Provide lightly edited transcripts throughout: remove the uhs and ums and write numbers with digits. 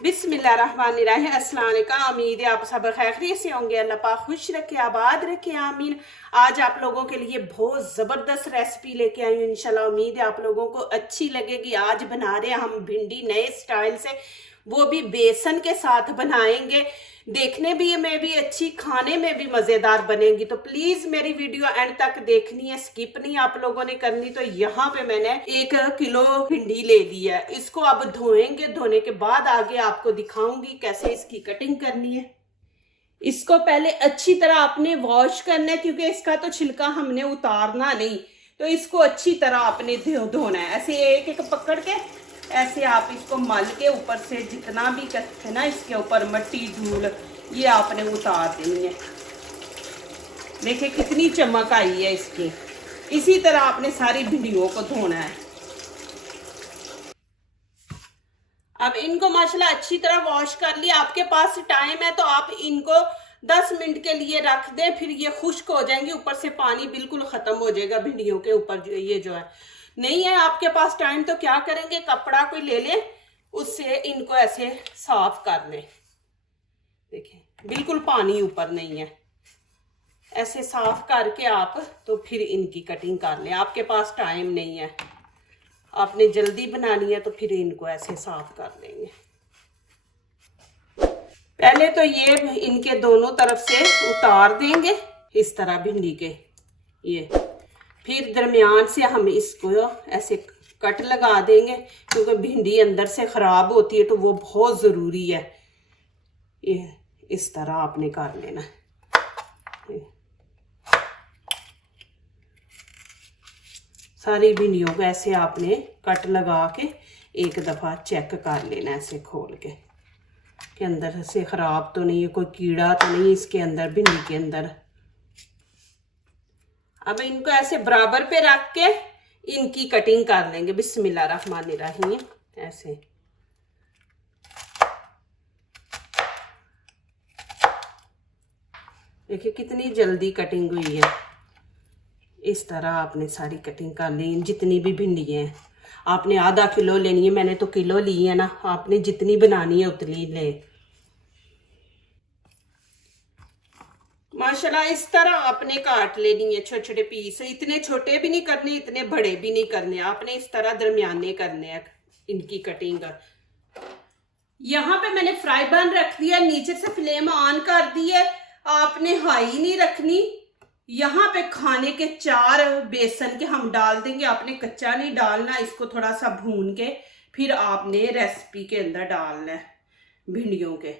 बिस्मिल्लाहिर्रहमानिर्रहीम। अस्सलाम वालेकुम। उम्मीद है आप सब खैरियत से होंगे। अल्लाह पाक खुश रखे, आबाद रखे, आमीन। आज आप लोगों के लिए बहुत ज़बरदस्त रेसिपी लेके आई हूँ। इंशाल्लाह उम्मीद है आप लोगों को अच्छी लगेगी। आज बना रहे हैं हम भिंडी नए स्टाइल से, वो भी बेसन के साथ बनाएंगे। देखने भी में भी अच्छी, खाने में भी मज़ेदार बनेगी। तो प्लीज़ मेरी वीडियो एंड तक देखनी है, स्किप नहीं आप लोगों ने करनी। तो यहाँ पे मैंने 1 किलो भिंडी ले ली है। इसको अब धोएंगे, धोने के बाद आगे आपको दिखाऊंगी कैसे इसकी कटिंग करनी है। इसको पहले अच्छी तरह आपने वॉश करना है, क्योंकि इसका तो छिलका हमने उतारना नहीं। तो इसको अच्छी तरह आपने धोना है। ऐसे एक एक पकड़ के ऐसे आप इसको मल के ऊपर से जितना भी है ना, इसके ऊपर मट्टी धूल ये आपने उतार देनी है। देखिए कितनी चमक आई है इसकी। इसी तरह आपने सारी भिंडियों को धोना है। अब इनको माशाल्लाह अच्छी तरह वॉश कर लिया। आपके पास टाइम है तो आप इनको 10 मिनट के लिए रख दें, फिर ये खुश्क हो जाएंगी। ऊपर से पानी बिल्कुल खत्म हो जाएगा भिंडियों के ऊपर। जो है नहीं है आपके पास टाइम तो क्या करेंगे, कपड़ा कोई ले लें, उससे इनको ऐसे साफ कर लें। देखिए बिल्कुल पानी ऊपर नहीं है। ऐसे साफ करके आप तो फिर इनकी कटिंग कर लें। आपके पास टाइम नहीं है, आपने जल्दी बनानी है, तो फिर इनको ऐसे साफ कर लेंगे। पहले तो ये इनके दोनों तरफ से उतार देंगे इस तरह भिंडी के ये। फिर दरमियान से हम इसको ऐसे कट लगा देंगे, क्योंकि भिंडी अंदर से खराब होती है, तो वो बहुत ज़रूरी है। ये इस तरह आपने कर लेना। सारी भिंडियों को ऐसे आपने कट लगा के एक दफ़ा चेक कर लेना, ऐसे खोल के कि अंदर से ख़राब तो नहीं है, कोई कीड़ा तो नहीं इसके अंदर, भिंडी के अंदर। अब इनको ऐसे बराबर पे रख के इनकी कटिंग कर लेंगे। बिस्मिल्लाहिर्रहमानिर्रहीम। ऐसे देखिए कितनी जल्दी कटिंग हुई है। इस तरह आपने सारी कटिंग कर ली। जितनी भी भिंडी हैं आपने आधा किलो लेनी है, मैंने तो किलो ली है ना। आपने जितनी बनानी है उतनी ले। माशाल्लाह इस तरह आपने काट लेनी है छोटे छोटे पीस। इतने छोटे भी नहीं करने, इतने बड़े भी नहीं करने, आपने इस तरह दरमियाने करने हैं इनकी कटिंग। यहाँ पे मैंने फ्राई पैन रख दिया, नीचे से फ्लेम ऑन कर दी है। आपने हाई नहीं रखनी। यहाँ पे खाने के 4 बेसन के हम डाल देंगे। आपने कच्चा नहीं डालना, इसको थोड़ा सा भून के फिर आपने रेसिपी के अंदर डालना है भिंडियों के।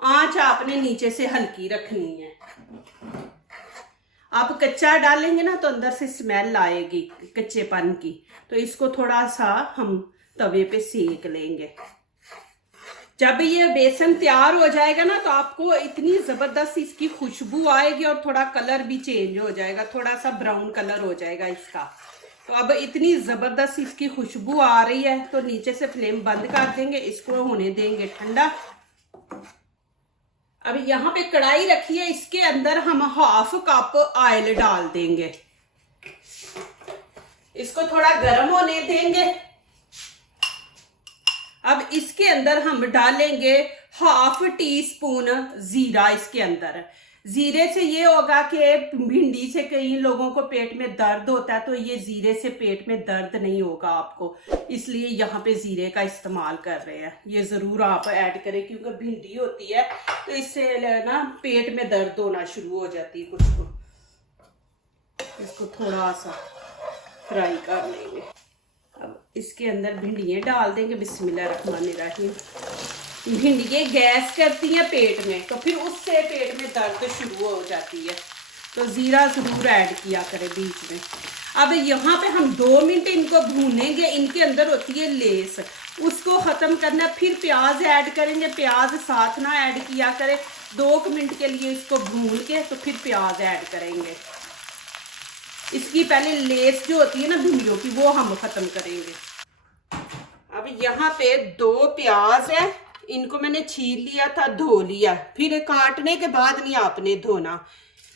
आंच आपने नीचे से हल्की रखनी है। आप कच्चा डालेंगे ना तो अंदर से स्मेल आएगी कच्चेपन की, तो इसको थोड़ा सा हम तवे पे सेक लेंगे। जब ये बेसन तैयार हो जाएगा ना, तो आपको इतनी ज़बरदस्त इसकी खुशबू आएगी और थोड़ा कलर भी चेंज हो जाएगा, थोड़ा सा ब्राउन कलर हो जाएगा इसका। तो अब इतनी ज़बरदस्त इसकी खुशबू आ रही है, तो नीचे से फ्लेम बंद कर देंगे, इसको होने देंगे ठंडा। अब यहाँ पे कढ़ाई रखी है, इसके अंदर हम 1/2 कप ऑयल डाल देंगे। इसको थोड़ा गर्म होने देंगे। अब इसके अंदर हम डालेंगे 1/2 टीस्पून जीरा। इसके अंदर जीरे से ये होगा कि भिंडी से कई लोगों को पेट में दर्द होता है, तो ये जीरे से पेट में दर्द नहीं होगा आपको, इसलिए यहाँ पे जीरे का इस्तेमाल कर रहे हैं। ये ज़रूर आप ऐड करें, क्योंकि भिंडी होती है तो इससे ना पेट में दर्द होना शुरू हो जाती है कुछ को। इसको थोड़ा सा फ्राई कर लेंगे। अब इसके अंदर भिंडियाँ डाल देंगे। बिस्मिल्लाहिर्रहमानिर्रहीम। भिंडियाँ गैस करती हैं पेट में, तो फिर उससे पेट में दर्द शुरू हो जाती है, तो ज़ीरा ज़रूर ऐड किया करें बीच में। अब यहाँ पे हम 2 मिनट इनको भूनेंगे। इनके अंदर होती है लेस, उसको ख़त्म करना। फिर प्याज ऐड करेंगे, प्याज साथ ना ऐड किया करें। 2 मिनट के लिए इसको भून के तो फिर प्याज ऐड करेंगे। इसकी पहले लेस जो होती है ना भिंडियों की, वो हम ख़त्म करेंगे। अब यहाँ पे 2 प्याज है, इनको मैंने छील लिया था, धो लिया। फिर काटने के बाद नहीं आपने धोना।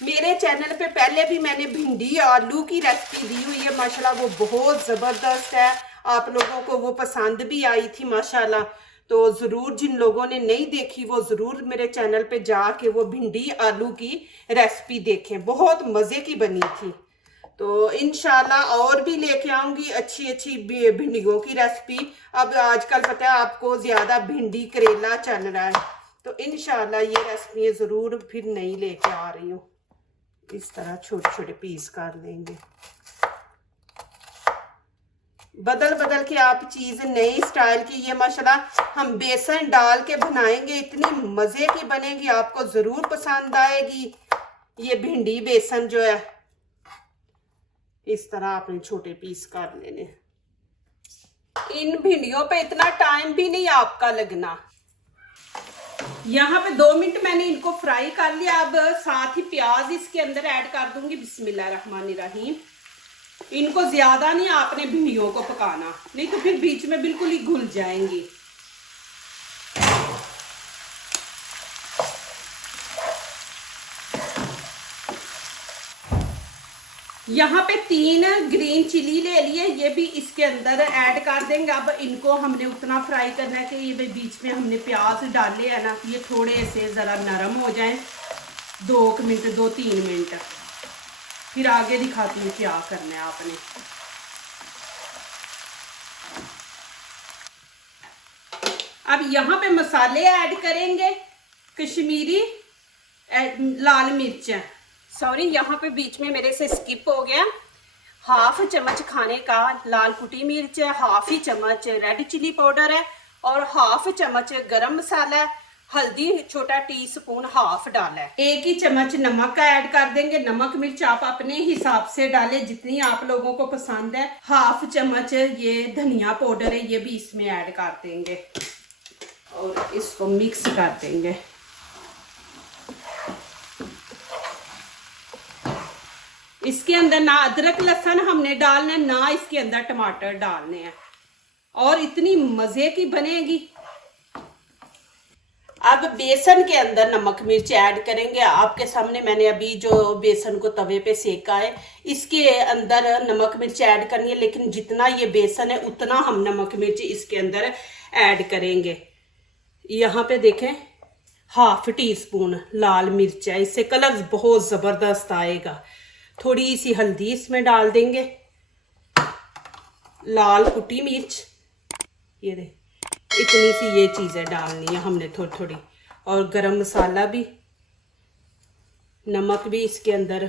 मेरे चैनल पे पहले भी मैंने भिंडी आलू की रेसिपी दी हुई है, माशाल्लाह वो बहुत ज़बरदस्त है। आप लोगों को वो पसंद भी आई थी माशाल्लाह। तो ज़रूर जिन लोगों ने नहीं देखी वो ज़रूर मेरे चैनल पे जाके वो भिंडी आलू की रेसिपी देखें, बहुत मज़े की बनी थी। तो इंशाल्लाह और भी लेके आऊंगी अच्छी अच्छी भिंडियों की रेसिपी। अब आजकल पता है आपको ज़्यादा भिंडी करेला चल रहा है, तो इंशाल्लाह ये रेसिपी ज़रूर फिर नई लेके आ रही हूँ। इस तरह छोटे छोटे पीस कर लेंगे, बदल बदल के आप चीज़ नई स्टाइल की। ये माशाल्लाह हम बेसन डाल के बनाएंगे, इतनी मज़े की बनेगी, आपको ज़रूर पसंद आएगी। ये भिंडी बेसन जो है इस तरह आपने छोटे पीस कर लेने। इन भिंडियों पे इतना टाइम भी नहीं आपका लगना। यहाँ पे 2 मिनट मैंने इनको फ्राई कर लिया। अब साथ ही प्याज इसके अंदर ऐड कर दूंगी। बिस्मिल्लाहिर्रहमानिर्रहीम। इनको ज्यादा नहीं आपने भिंडियों को पकाना, नहीं तो फिर बीच में बिल्कुल ही घुल जाएंगी। यहाँ पे 3 ग्रीन चिली ले लिए, ये भी इसके अंदर ऐड कर देंगे। अब इनको हमने उतना फ्राई करना है कि ये बीच में हमने प्याज डाले है ना, ये थोड़े से ज़रा नरम हो जाएं। 2-3 मिनट, फिर आगे दिखाती हूँ क्या करना है आपने। अब यहाँ पे मसाले ऐड करेंगे। कश्मीरी लाल मिर्च है, सॉरी यहाँ पे बीच में मेरे से स्किप हो गया। 1/2 चम्मच खाने का लाल कुटी मिर्च है, 1/2 चम्मच रेड चिली पाउडर है और 1/2 चम्मच गरम मसाला है। हल्दी छोटा टीस्पून 1/2 डाला है। 1 चम्मच नमक का ऐड कर देंगे। नमक मिर्च आप अपने हिसाब से डालें जितनी आप लोगों को पसंद है। 1/2 चम्मच ये धनिया पाउडर है, ये भी इसमें ऐड कर देंगे और इसको मिक्स कर देंगे। इसके अंदर ना अदरक लहसुन हमने डालना है, ना इसके अंदर टमाटर डालने हैं, और इतनी मज़े की बनेगी। अब बेसन के अंदर नमक मिर्च ऐड करेंगे। आपके सामने मैंने अभी जो बेसन को तवे पे सेका है, इसके अंदर नमक मिर्च ऐड करनी है, लेकिन जितना ये बेसन है उतना हम नमक मिर्च इसके अंदर ऐड करेंगे। यहाँ पे देखें 1/2 टीस्पून लाल मिर्च है, इससे कलर बहुत ज़बरदस्त आएगा। थोड़ी सी हल्दी इसमें डाल देंगे, लाल कुटी मिर्च, ये दे इतनी सी ये चीज़ें डालनी है हमने थोड़ी थोड़ी, और गरम मसाला भी, नमक भी इसके अंदर।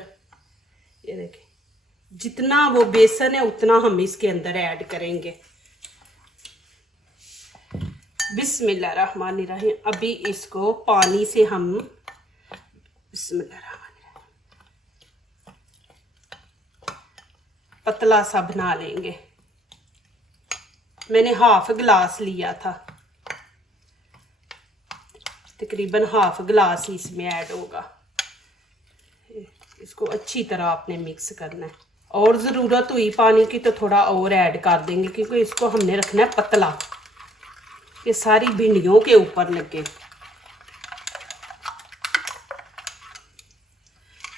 ये देखें जितना वो बेसन है उतना हम इसके अंदर ऐड करेंगे। बिस्मिल्लाहिर्रहमानिर्रहीम। अभी इसको पानी से हम बिस्मिल्लाहिर्रहमानिर्रहीम पतला सा बना लेंगे। मैंने 1/2 गिलास लिया था, तकरीबन 1/2 गिलास ही इसमें ऐड होगा। इसको अच्छी तरह आपने मिक्स करना है, और ज़रूरत हुई पानी की तो थोड़ा और ऐड कर देंगे, क्योंकि इसको हमने रखना है पतला, ये सारी भिंडियों के ऊपर लगे।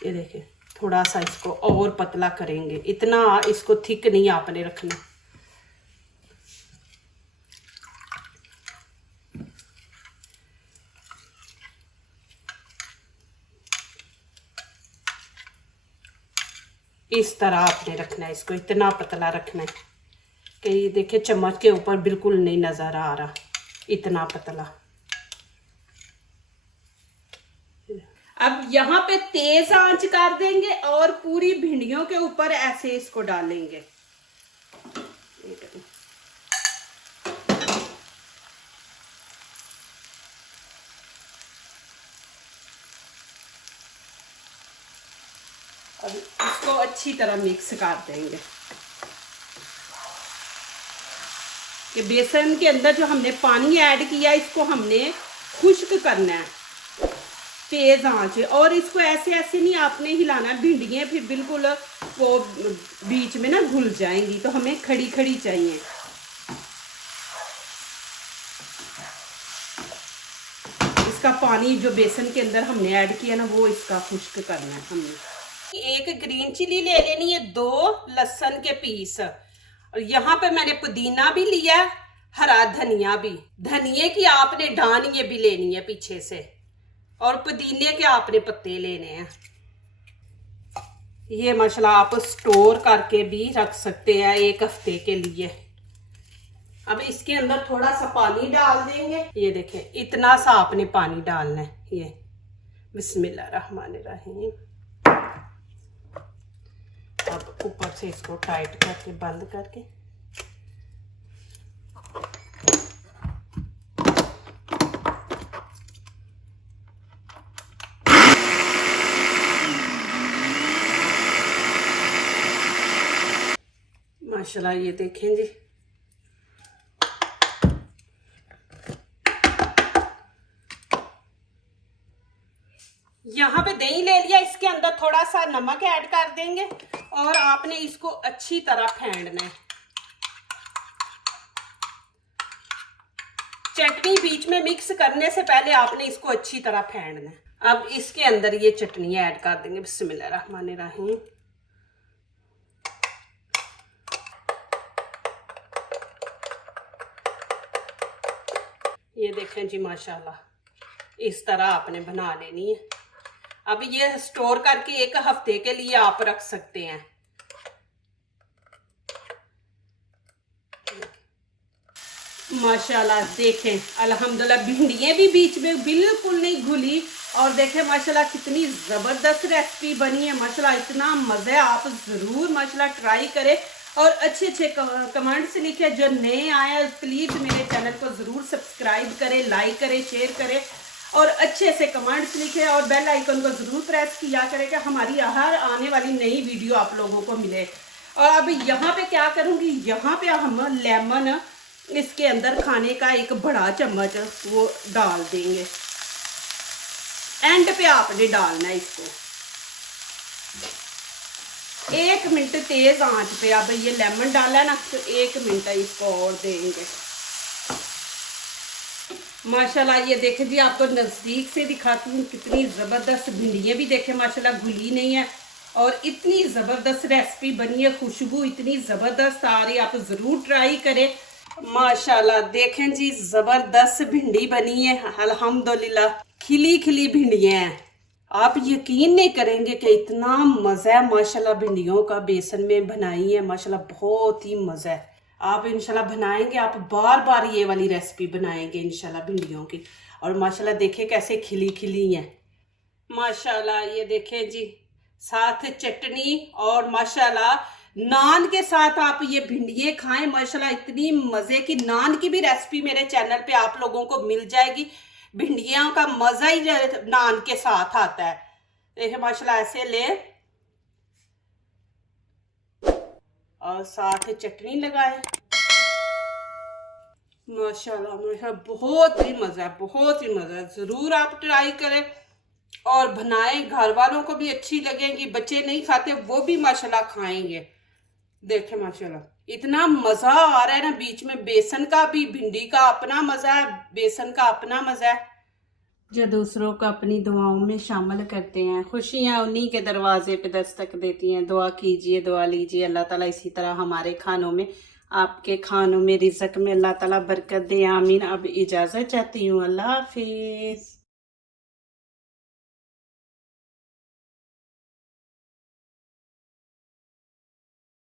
ये देखें थोड़ा सा इसको और पतला करेंगे, इतना इसको थिक नहीं आपने रखना। इस तरह आपने रखना है, इसको इतना पतला रखना है कि ये देखे चम्मच के ऊपर बिल्कुल नहीं नज़र आ रहा, इतना पतला। अब यहाँ पे तेज आंच कर देंगे और पूरी भिंडियों के ऊपर ऐसे इसको डालेंगे। अब इसको अच्छी तरह मिक्स कर देंगे। ये बेसन के अंदर जो हमने पानी ऐड किया इसको हमने खुश्क करना है तेज आंच, और इसको ऐसे ऐसे नहीं आपने हिलाना। भिंडियाँ फिर बिल्कुल वो बीच में ना घुल जाएंगी, तो हमें खड़ी खड़ी चाहिए। इसका पानी जो बेसन के अंदर हमने ऐड किया ना वो इसका खुश्क करना है हमने। 1 ग्रीन चिली ले लेनी है, 2 लहसुन के पीस, और यहाँ पे मैंने पुदीना भी लिया, हरा धनिया भी। धनिए की आपने डांडियाँ भी लेनी है पीछे से, और पुदीने के आपने पत्ते लेने हैं। ये मसाला आप स्टोर करके भी रख सकते हैं 1 हफ्ते के लिए। अब इसके अंदर थोड़ा सा पानी डाल देंगे। ये देखें, इतना सा आपने पानी डालना है। ये बिस्मिल्लाहिर्रहमानिर्रहीम। अब ऊपर से इसको टाइट करके बंद करके माशाल्लाह, ये देखें जी, यहाँ पे दही ले लिया, इसके अंदर थोड़ा सा नमक ऐड कर देंगे और आपने इसको अच्छी तरह फेंटना है। चटनी बीच में मिक्स करने से पहले आपने इसको अच्छी तरह फेंटना है। अब इसके अंदर ये चटनी ऐड कर देंगे। बिस्मिल्लाहिर्रहमानिर्रहीम। ये देखें जी, माशाल्लाह, इस तरह आपने बना लेनी है। अब ये स्टोर करके 1 हफ्ते के लिए आप रख सकते हैं। माशाल्लाह देखें, अल्हम्दुलिल्लाह, भिंडियाँ भी बीच में बिल्कुल नहीं घुली। और देखें माशाल्लाह कितनी ज़बरदस्त रेसिपी बनी है। माशाल्लाह इतना मज़ा है, आप ज़रूर माशाल्लाह ट्राई करें और अच्छे अच्छे कमेंट्स लिखें। जो नए आए हैं प्लीज़ मेरे चैनल को ज़रूर सब्सक्राइब करें, लाइक करें, शेयर करें और अच्छे से कमेंट्स लिखें और बेल आइकन को ज़रूर प्रेस किया करें कि हमारी हर आने वाली नई वीडियो आप लोगों को मिले। और अब यहाँ पे क्या करूँगी, यहाँ पे हम लेमन इसके अंदर खाने का 1 बड़ा चम्मच वो डाल देंगे। एंड पे आपने डालना है इसको। 1 मिनट तेज आंच पे। अब ये लेमन डाला ना, तो 1 मिनट इसको और देंगे। माशाल्लाह, ये देखें जी, आपको नज़दीक से दिखाती हूँ कितनी ज़बरदस्त भिंडियाँ भी देखें माशाल्लाह घुली नहीं है और इतनी ज़बरदस्त रेसिपी बनी है। खुशबू इतनी ज़बरदस्त आ रही है, आप ज़रूर ट्राई करें। माशाल्लाह देखें जी, ज़बरदस्त भिंडी बनी है। अल्हम्दुलिल्लाह खिली खिली भिंडियाँ हैं। आप यकीन नहीं करेंगे कि इतना मज़ा है। माशाल्लाह भिंडियों का बेसन में बनाई है, माशाल्लाह बहुत ही मज़ा है। आप इंशाल्लाह बनाएंगे, आप बार बार ये वाली रेसिपी बनाएंगे इंशाल्लाह भिंडियों की। और माशाल्लाह देखें कैसे खिली खिली हैं। माशाल्लाह ये देखें जी, साथ चटनी और माशाल्लाह नान के साथ आप ये भिंडियाँ खाएं। माशाल्लाह इतनी मज़े की नान की भी रेसिपी मेरे चैनल पे आप लोगों को मिल जाएगी। भिंडियों का मज़ा ही नान के साथ आता है। देखिए माशाल्लाह ऐसे ले और साथ चटनी लगाए। माशाल्लाह माशाल्लाह बहुत ही मज़ा है, बहुत ही मज़ा है। ज़रूर आप ट्राई करें और बनाएं, घर वालों को भी अच्छी लगेंगी। बच्चे नहीं खाते वो भी माशाल्लाह खाएंगे। देखें माशाल्लाह इतना मज़ा आ रहा है ना। बीच में बेसन का भी, भिंडी का अपना मज़ा है, बेसन का अपना मज़ा है। जो दूसरों को अपनी दुआओं में शामिल करते हैं, खुशियाँ उन्हीं के दरवाजे पे दस्तक देती हैं। दुआ कीजिए, दुआ लीजिए, अल्लाह ताला इसी तरह हमारे खानों में, आपके खानों में, रिज़्क़ में अल्लाह ताला बरकत दे। आमीन। अब इजाज़त चाहती हूँ। अल्लाह हाफिज़।